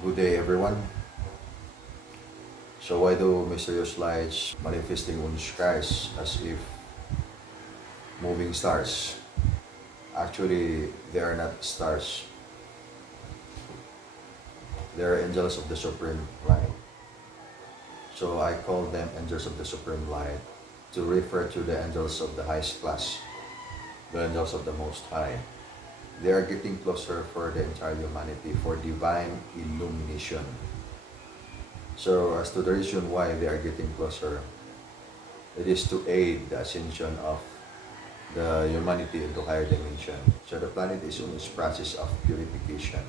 Good day, everyone. So, why do mysterious lights manifesting on skies as if moving stars? Actually, they are not stars. They are angels of the supreme light. So, I call them angels of the supreme light to refer to the angels of the highest class, the angels of the Most High. They are getting closer for the entire humanity for divine illumination. So, as to the reason why they are getting closer, it is to aid the ascension of the humanity into higher dimension. So the planet is in its process of purification.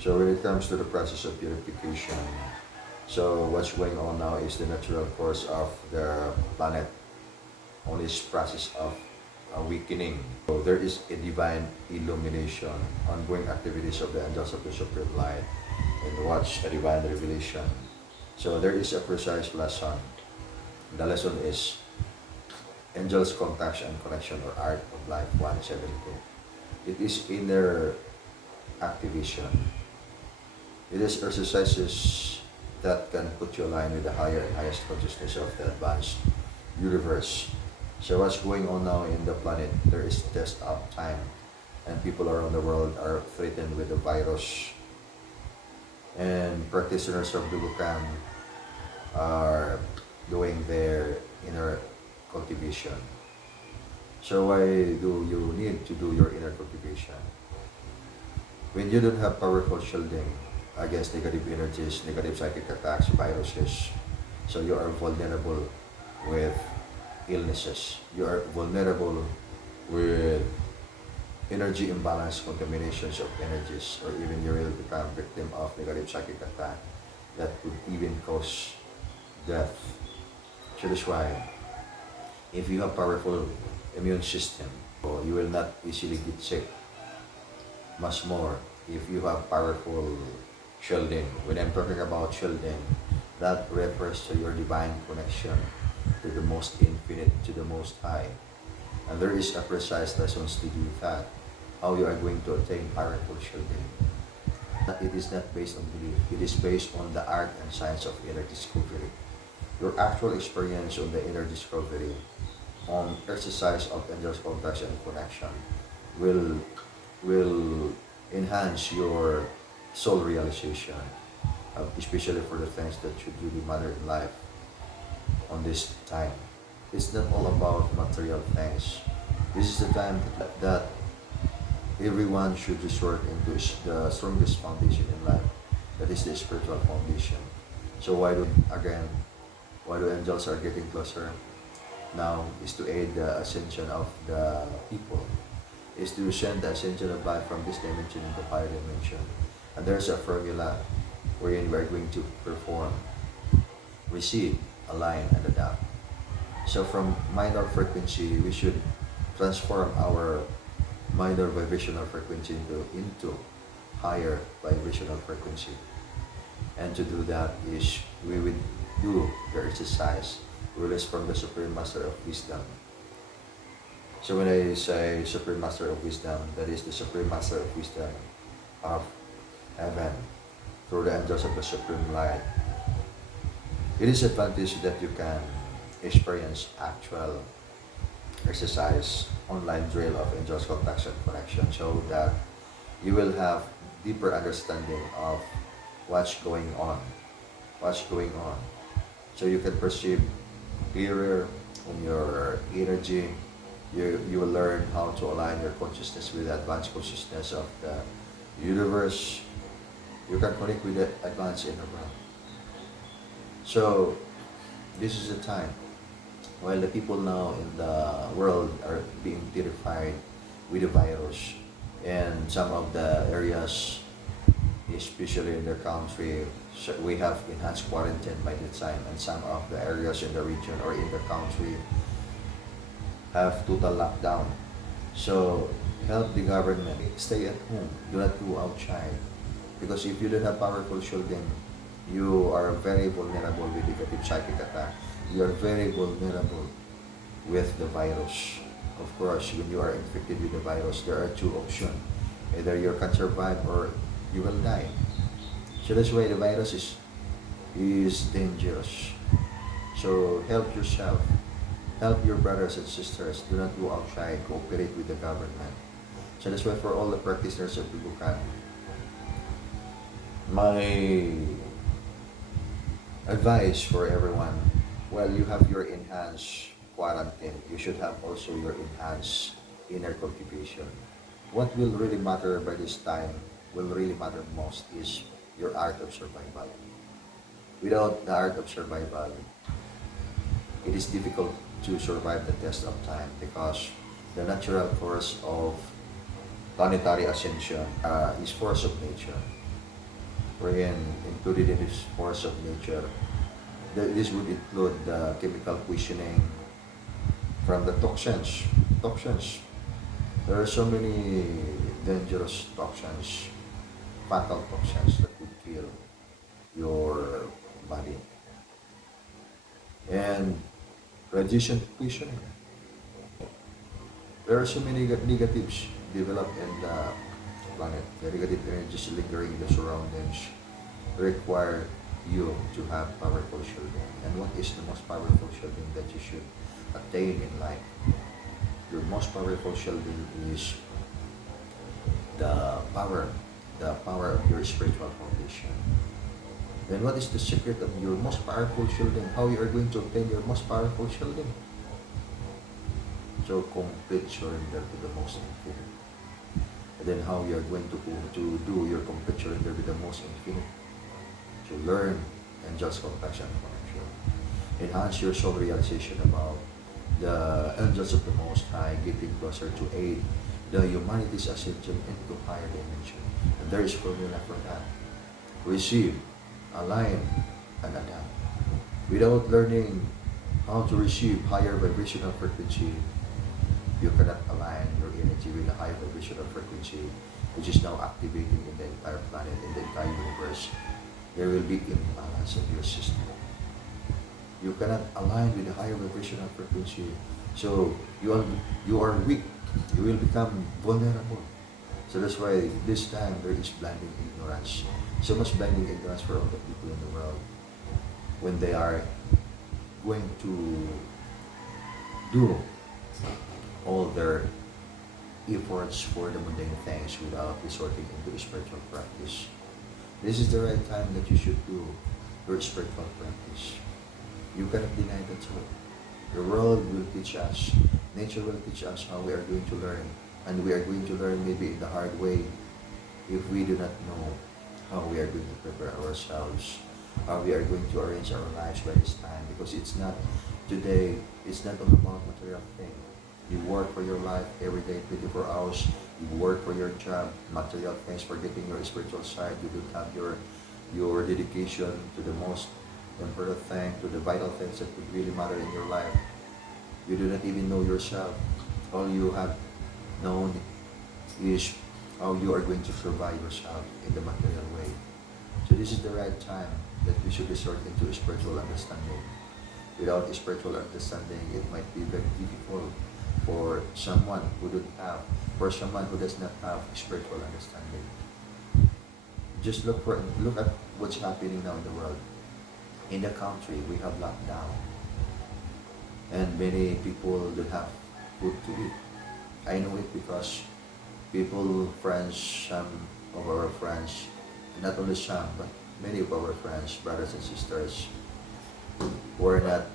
So when it comes to the process of purification, so what's going on now is the natural course of the planet on its process of awakening. So there is a divine illumination, ongoing activities of the angels of the supreme light, and watch a divine revelation. So there is a precise lesson. The lesson is Angels Contact and Connection or Art of Life 172. It is inner activation. It is exercises that can put you aligned with the higher and highest consciousness of the advanced universe. So what's going on now in the planet, there is test of time and people around the world are threatened with the virus, and practitioners of Dugukan are doing their inner cultivation. So why do you need to do your inner cultivation? When you don't have powerful shielding against negative energies, negative psychic attacks, viruses, so you are vulnerable with illnesses. You are vulnerable with energy imbalance, contaminations of energies, or even you will become victim of negative psychic attack that could even cause death. So that's why if you have powerful immune system, you will not easily get sick. Much more if you have powerful shielding. When I'm talking about shielding, that refers to your divine connection to the most infinite, to the most high. And there is a precise lessons to do that, how you are going to attain powerful shielding. It is not based on belief, it is based on the art and science of inner discovery. Your actual experience on the inner discovery, on exercise of angels contact and connection will enhance your soul realization, especially for the things that should really matter in life on this time. It's not all about material things. This is the time that everyone should resort into the strongest foundation in life, that is the spiritual foundation. So why do angels are getting closer now is to aid the ascension of the people, is to send the ascension of life from this dimension into higher dimension. And there's a formula wherein we're going to perform, receive, align, and adapt. So from minor frequency, we should transform our minor vibrational frequency into higher vibrational frequency. And to do that is we would do the exercise released from the Supreme Master of Wisdom. So when I say Supreme Master of Wisdom, that is the Supreme Master of Wisdom of heaven through the angels of the Supreme Light. It is advantage that you can experience actual exercise, online drill of angels contact and connection, so that you will have deeper understanding of what's going on. What's going on. So you can perceive clearer on your energy. You will learn how to align your consciousness with the advanced consciousness of the universe. You can connect with the advanced inner realm. So this is the time while the people now in the world are being terrified with the virus, and some of the areas, especially in the country, so we have enhanced quarantine by the time, and some of the areas in the region or in the country have total lockdown. So help the government, stay at home, do not go outside. Because if you don't have powerful shielding, you are very vulnerable with negative psychic attack. You are very vulnerable with the virus. Of course, when you are infected with the virus, there are two options. Either you can survive or you will die. So that's why the virus is dangerous. So help yourself, help your brothers and sisters. Do not go outside, cooperate with the government. So that's why for all the practitioners of Dugukan, my advice for everyone, while you have your enhanced quarantine, you should have also your enhanced inner cultivation. What will really matter by this time, will really matter most is your art of survival. Without the art of survival, it is difficult to survive the test of time because the natural course of planetary ascension is force of nature, wherein included in this force of nature, this would include the chemical poisoning from the toxins. Toxins. There are so many dangerous toxins, fatal toxins that could kill your body. And radiation poisoning. There are so many negatives developed in the planet. The negative energies lingering in the surroundings require you to have powerful shielding. And what is the most powerful shielding that you should attain in life? Your most powerful shielding is the power of your spiritual foundation. Then what is the secret of your most powerful shielding? How you are going to obtain your most powerful shielding? So complete surrender to the most infinite. And then how you are going to do your complete surrender with the most infinite? To learn angels compassion and connection. Enhance your soul realization about the angels of the Most High getting closer to aid the humanity's ascension into higher dimension. And there is formula for that. Receive, align, and adapt. Without learning how to receive higher vibrational frequency, you cannot align your energy with the higher vibrational frequency, which is now activating in the entire planet, in the entire universe. There will be imbalance of your system. You cannot align with the higher vibrational frequency, so you are weak. You will become vulnerable. So that's why this time there is blinding ignorance. So much blinding ignorance for all the people in the world when they are going to do all their efforts for the mundane things without resorting into spiritual practice. This is the right time that you should do your spiritual practice. You cannot deny the truth. The world will teach us, nature will teach us how we are going to learn, and we are going to learn maybe in the hard way if we do not know how we are going to prepare ourselves, how we are going to arrange our lives by this time, because it's not today, it's not all about material thing. You work for your life every day, 24 hours. You work for your job, material things, forgetting your spiritual side. You don't have your dedication to the most important thing, to the vital things that would really matter in your life. You do not even know yourself. All you have known is how you are going to survive yourself in the material way. So this is the right time that we should resort into spiritual understanding. Without spiritual understanding, it might be very difficult for someone who does not have spiritual understanding. Just look at what's happening now in the world. In the country, we have lockdown, and many people don't have food to eat. I know it because some of our friends, not only some, but many of our friends, brothers and sisters, were not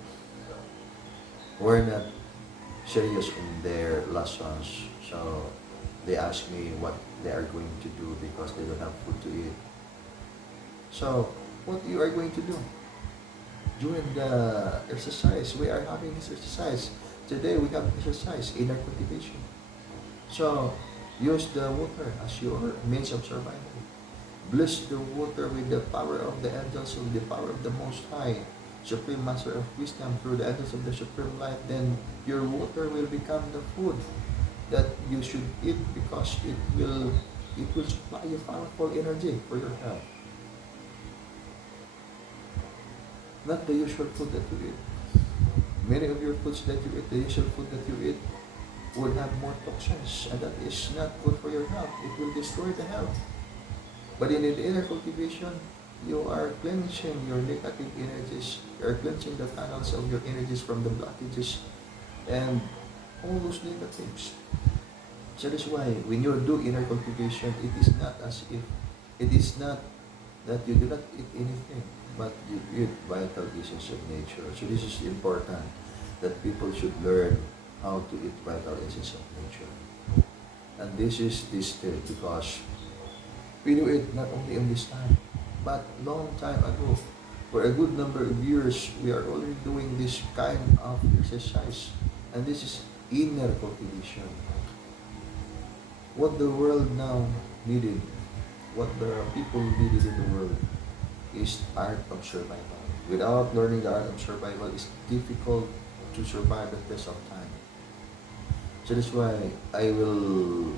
serious in their lessons. So they ask me what they are going to do because they don't have food to eat. So what you are going to do? During the exercise, we are having this exercise. Today we have exercise, inner cultivation. So use the water as your means of survival. Bless the water with the power of the angels, with the power of the Most High, Supreme Master of Wisdom, through the angels of the Supreme Light. Then your water will become the food that you should eat, because it will supply you powerful energy for your health. Not the usual food that you eat. Many of your foods that you eat, the usual food that you eat, will have more toxins, and that is not good for your health. It will destroy the health. But in the inner cultivation, You are cleansing your negative energies. You are cleansing the tunnels of your energies from the blockages and all those negatives. So that's why when you do inner cultivation, it is not as if, it is not that you do not eat anything, but you eat vital essence of nature. So this is important that people should learn how to eat vital essence of nature. And this is this state because we do it not only in this time, but long time ago. For a good number of years, we are already doing this kind of exercise. And this is inner cultivation. What the world now needed, what the people needed in the world is art of survival. Without learning the art of survival, it's difficult to survive the test of time. So that's why I will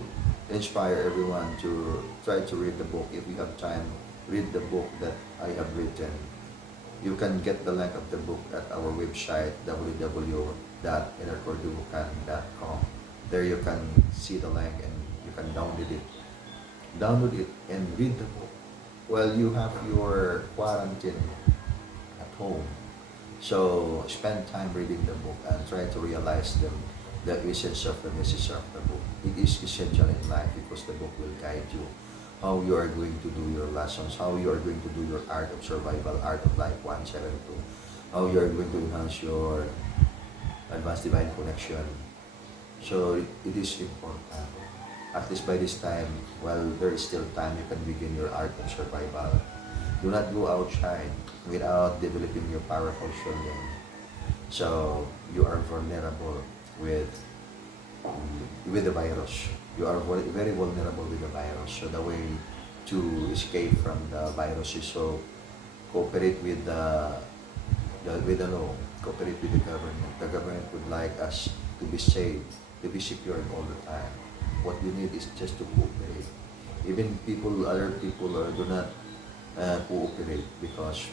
inspire everyone to try to read the book. If you have time, read the book that I have written. You can get the link of the book at our website, www.innercoredugukan.com. There you can see the link and you can download it. Download it and read the book while you have your quarantine at home. So spend time reading the book and try to realize the essence of the message of the book. It is essential in life because the book will guide you how you are going to do your lessons, how you are going to do your art of survival, art of life 172, how you are going to enhance your advanced divine connection. So it is important. At least by this time, while there is still time, you can begin your art of survival. Do not go outside without developing your powerful shielding. So you are vulnerable with the virus. You are very vulnerable with the virus. So the way to escape from the virus is so cooperate with with the law, cooperate with the government. The government would like us to be safe, to be secured all the time. What we need is just to cooperate. Even other people do not cooperate because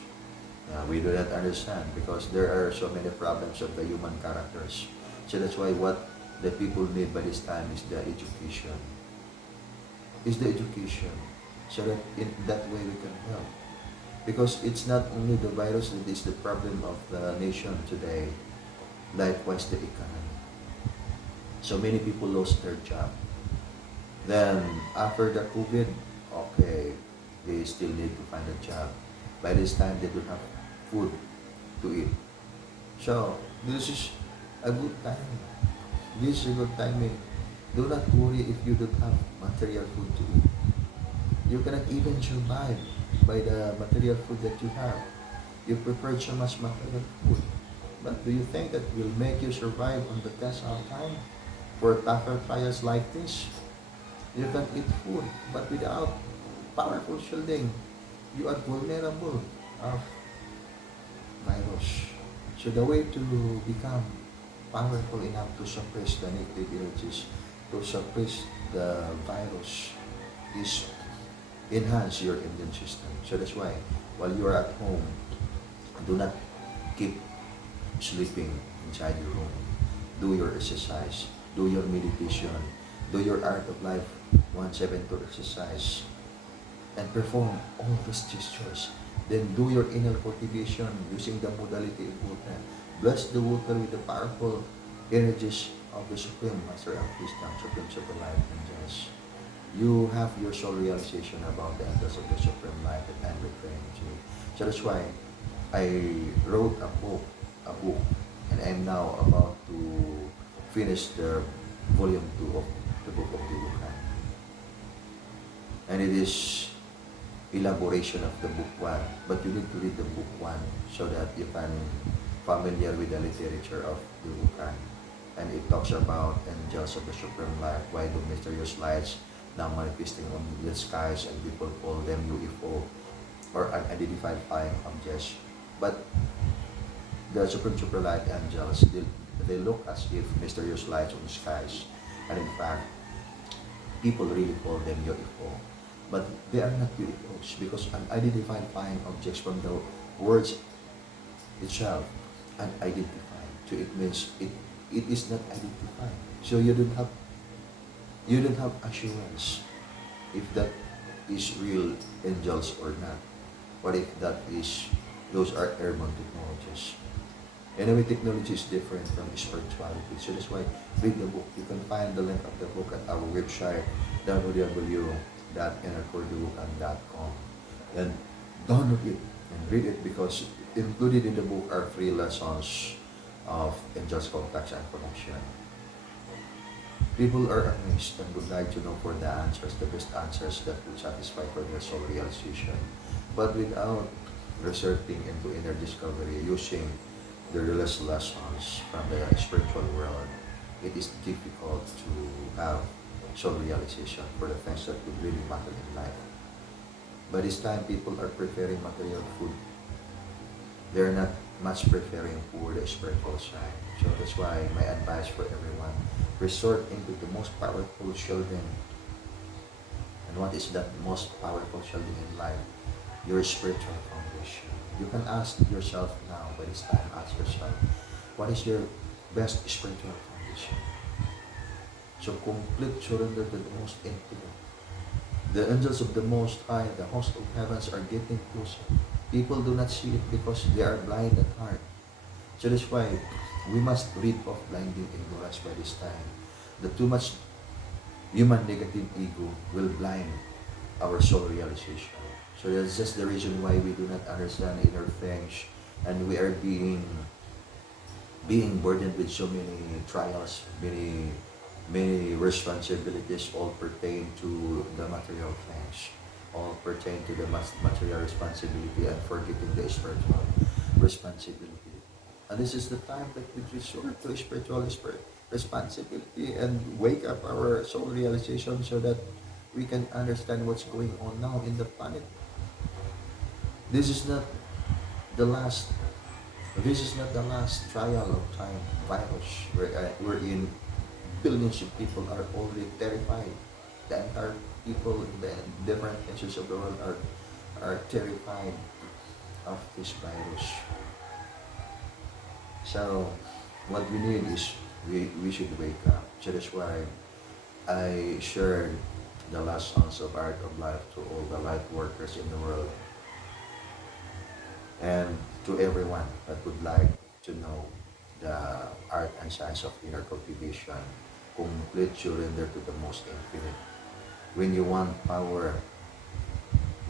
we do not understand, because there are so many problems of the human characters. So that's why what the people need by this time is the education. Is the education. So that in that way we can help. Because it's not only the virus that is the problem of the nation today, likewise the economy. So many people lost their job. Then after the COVID, okay, they still need to find a job. By this time, they don't have food to eat. So this is a good timing. This is a good timing. Do not worry if you don't have material food to eat. You cannot even survive by the material food that you have. You prepared so much material food. But do you think that will make you survive on the test of time for tougher trials like this? You can eat food, but without powerful shielding, you are vulnerable of virus. So the way to become powerful enough to suppress the negative energies, to suppress the virus, is enhance your immune system. So that's why while you are at home, do not keep sleeping inside your room. Do your exercise, do your meditation, do your art of life 172 exercise, and perform all these gestures. Then do your inner cultivation using the modality of water. Bless the water with the powerful energies of the Supreme Master of Wisdom, Supreme Super Light Angels. You have your soul realization about the angels of the Supreme Light that I'm referring to. So that's why I wrote a book, and I'm now about to finish the volume 2 of the book of Dugukan. And it is elaboration of the book 1, but you need to read the book 1 so that you can familiar with the literature of Dugukan. And it talks about angels of the Supreme Light, why do mysterious lights now manifesting on the skies, and people call them UFO or unidentified flying objects. But the Supreme Super Light angels, they look as if mysterious lights on the skies. And in fact, people really call them UFO. But they are not UFOs because unidentified flying objects, from the words itself, unidentified. So it means it is not identified. So you don't have assurance if that is real angels or not. What if those are airborne technologies? Anyway, technology is different from spirituality. So that's why read the book. You can find the link of the book at our website, www.innercoredugukan.com. And download it and read it, because included in the book are 3 lessons of angels contacts and connection. People are amazed and would like to know for the answers, the best answers that will satisfy for their soul realization. But without researching into inner discovery, using the realist lessons from the spiritual world, it is difficult to have soul realization for the things that would really matter in life. By this time, people are preferring material food. They're not much preferring for the spiritual side. So that's why my advice for everyone, resort into the most powerful shielding. And what is that most powerful shielding in life? Your spiritual foundation. You can ask yourself now, by this time, ask yourself, what is your best spiritual foundation? So complete surrender to the most infinite. The angels of the Most High, the host of heavens, are getting closer. People do not see it because they are blind at heart. So that's why we must rid of blinding ignorance by this time. The too much human negative ego will blind our soul realization. So that's just the reason why we do not understand inner things, and we are being burdened with so many trials, many responsibilities, all pertain to the material things, all pertain to the material responsibility, and forgetting the spiritual responsibility. And this is the time that we resort to spiritual responsibility and wake up our soul realization, so that we can understand what's going on now in the planet. This is not the last. This is not the last trial of time virus wherein billions of people are already terrified. The entire people in the different nations of the world are terrified of this virus. So what we need is we should wake up. So that's why I shared the lessons of Art of Life to all the light workers in the world, and to everyone that would like to know the art and science of inner cultivation. Complete surrender to the most infinite. When you want power,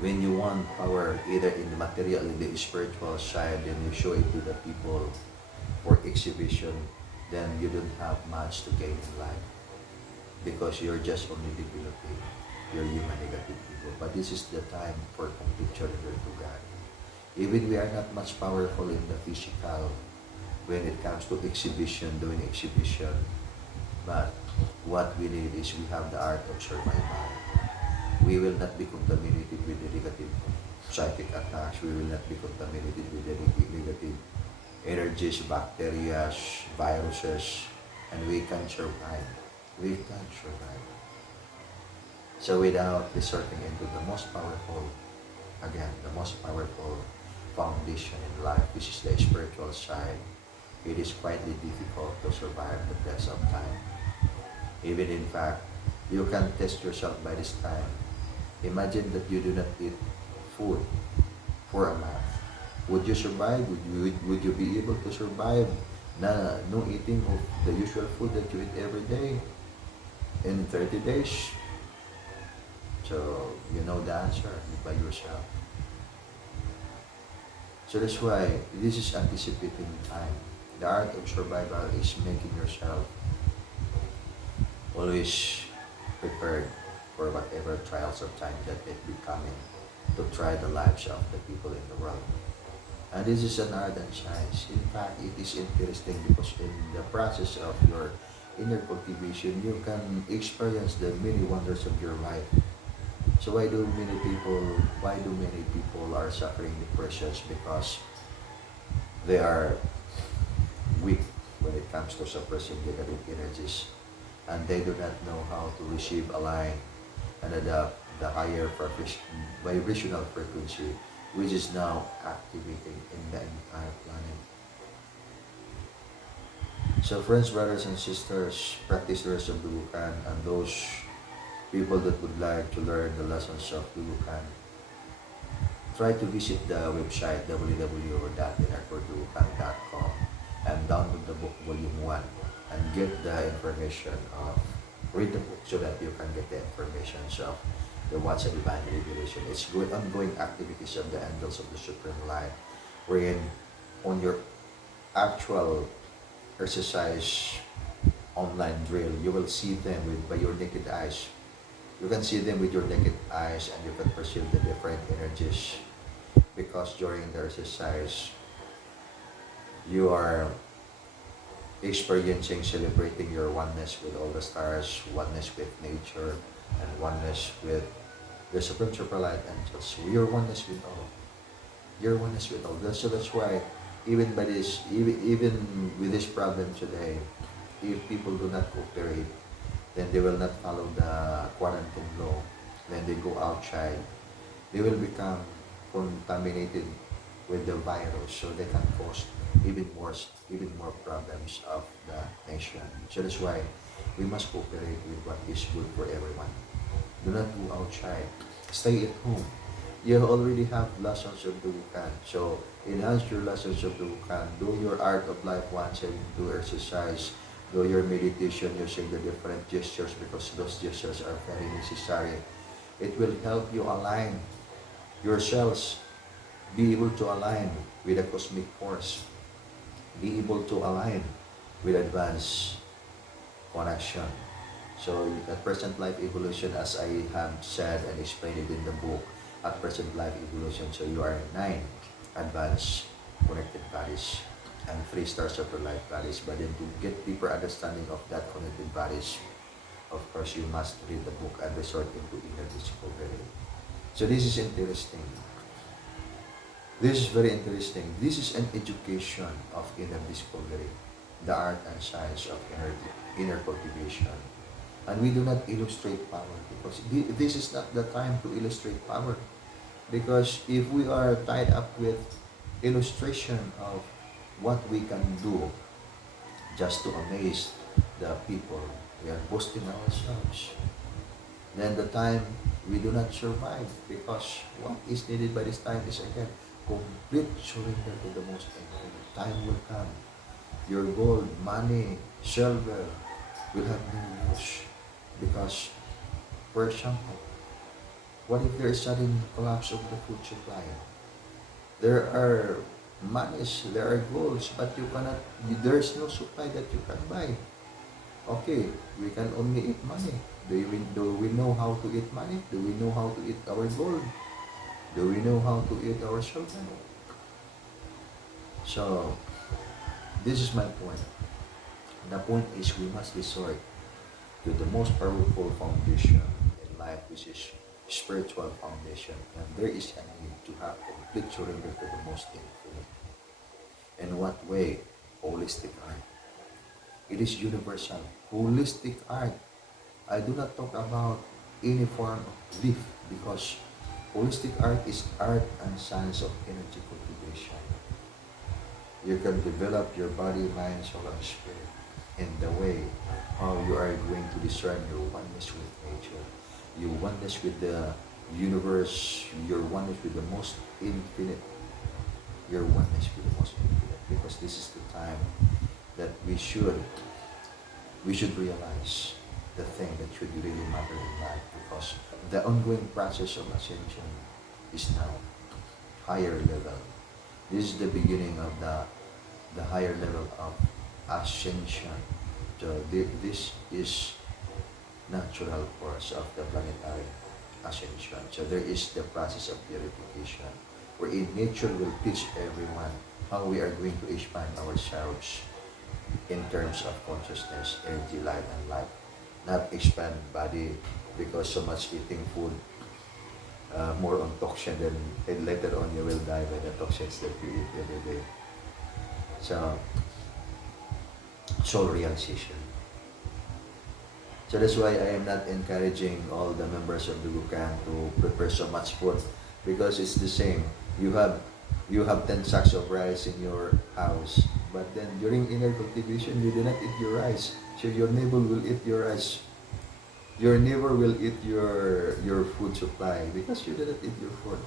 either in the material, in the spiritual side, then you show it to the people for exhibition, then you don't have much to gain in life, because you're just only developing your human negative ego. But this is the time for complete surrender to God. Even we are not much powerful in the physical when it comes to exhibition, doing exhibition, but what we need is we have the art of survival. We will not be contaminated with the negative psychic attacks. We will not be contaminated with the negative energies, bacteria, viruses, and we can survive. We can survive. So without resorting into the most powerful, again, the most powerful foundation in life, which is the spiritual side, it is quite difficult to survive the test of time. Even in fact, you can test yourself by this time. Imagine that you do not eat food for a month. Would you survive? Would you be able to survive no eating of the usual food that you eat every day in 30 days? So you know the answer by yourself. So that's why this is anticipating time. The art of survival is making yourself always prepared for whatever trials of time that may be coming to try the lives of the people in the world. And this is an art and science. In fact, it is interesting because in the process of your inner cultivation, you can experience the many wonders of your life. So why do many people are suffering depressions? Because they are weak when it comes to suppressing negative energies, and they do not know how to receive, align, and adapt the higher vibrational frequency, which is now activating in the entire planet. So friends, brothers and sisters, practitioners of Dugukan, and those people that would like to learn the lessons of Dugukan, try to visit the website www.innercorducan.com and download the book volume 1 and get the information of read the book so that you can get the information of the what's a divine revelation. It's good ongoing activities of the angels of the supreme light, wherein on your actual exercise online drill, you will see them with by your naked eyes. You can see them with your naked eyes and you can perceive the different energies, because during the exercise you are experiencing, celebrating your oneness with all the stars, oneness with nature, and oneness with the supreme super light angels. We are oneness with all. You're oneness with all. So that's why even by this, even with this problem today, if people do not cooperate, then they will not follow the quarantine law. When they go outside, they will become contaminated with the virus, so they can cause even more problems of the nation. So that's why we must cooperate with what is good for everyone. Do not go outside. Stay at home. You already have lessons of Dugukan. So enhance your lessons of Dugukan. Do your art of life once and do exercise. Do your meditation using the different gestures, because those gestures are very necessary. It will help you align yourselves, be able to align with the cosmic force, be able to align with advanced connection. So at present life evolution, as I have said and explained it in the book, at present life evolution, so you are 9 advanced connected bodies and 3 stars of your life bodies. But then to get deeper understanding of that connected bodies, of course you must read the book and resort into inner discovery. So this is interesting. This is very interesting. This is an education of inner discovery, the art and science of inner cultivation. And we do not illustrate power, because this is not the time to illustrate power. Because if we are tied up with illustration of what we can do just to amaze the people, we are boasting ourselves. Then the time we do not survive, because what is needed by this time is again complete surrender to the Most High. Time will come. Your gold, money, silver will have no use, because, for example, what if there is sudden collapse of the food supply? There are monies, there are golds, but you cannot. There is no supply that you can buy. Okay, we can only eat money. Do we know how to eat money? Do we know how to eat our gold? Do we know how to eat our silver? So, this is my point. The point is we must resort to the most powerful foundation in life, which is spiritual foundation. And there is a need to have complete surrender to the most infinite. In what way? Holistic art. It is universal. Holistic art. I do not talk about any form of belief, because holistic art is art and science of energy cultivation. You can develop your body, mind, soul, and spirit in the way how you are going to discern your oneness with nature, your oneness with the universe, your oneness with the most infinite, your oneness with the most infinite. Because this is the time that we should realize the thing that should really matter in life, because the ongoing process of ascension is now higher level. This is the beginning of the higher level of ascension. So this is natural course of the planetary ascension. So there is the process of purification, wherein nature will teach everyone how we are going to expand ourselves in terms of consciousness, energy, light, and life. Not expand body because so much eating food, more on toxin, then and later on you will die by the toxins that you eat every day. So, soul realization. So that's why I am not encouraging all the members of the Dugukan to prepare so much food, because it's the same. You have 10 sacks of rice in your house, but then during inner cultivation you do not eat your rice. So your neighbor will eat your rice. Your neighbor will eat your food supply because you did not eat your food.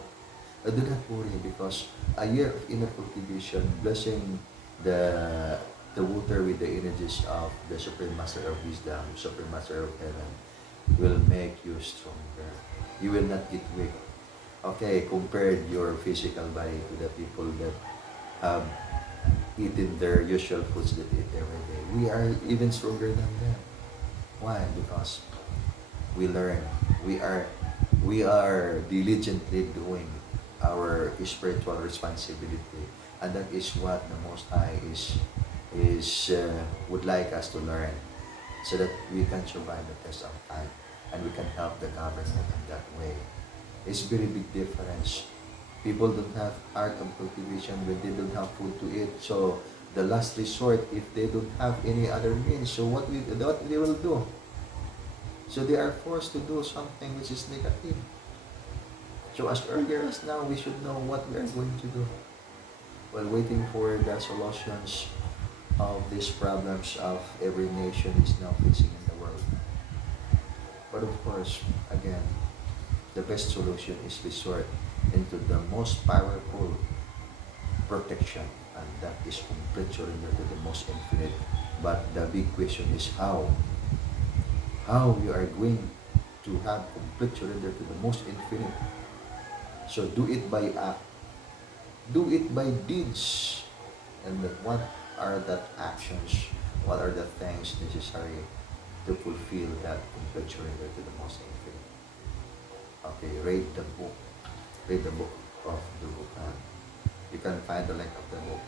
Do not worry because a year of inner cultivation, blessing the the water with the energies of the Supreme Master of Wisdom, Supreme Master of Heaven, will make you stronger. You will not get weak. Okay, compared your physical body to the people that have eaten their usual foods that they eat every day. We are even stronger than them. Why? Because we learn. We are we are diligently doing our spiritual responsibility, and that is what the Most High is would like us to learn, so that we can survive the test of time, and we can help the government in that way. It's very big difference. People don't have art of cultivation when they don't have food to eat. So the last resort, if they don't have any other means, so what they will do? So they are forced to do something which is negative. So as earlier as now, we should know what we are going to do while waiting for the solutions of these problems of every nation is now facing in the world. But of course, again, the best solution is resort into the most powerful protection, and that is complete surrender to the most infinite. But the big question is how you are going to have complete surrender to the most infinite. So do it by act, do it by deeds, and what are the actions, what are the things necessary to fulfill that complete surrender to the most infinite. Okay, read the book of Dugukan. You can find the link of the book,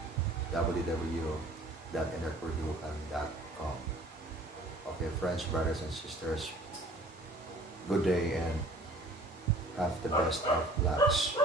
www.innerdugukan.com. Okay, friends, brothers and sisters, good day and have the best of lucks.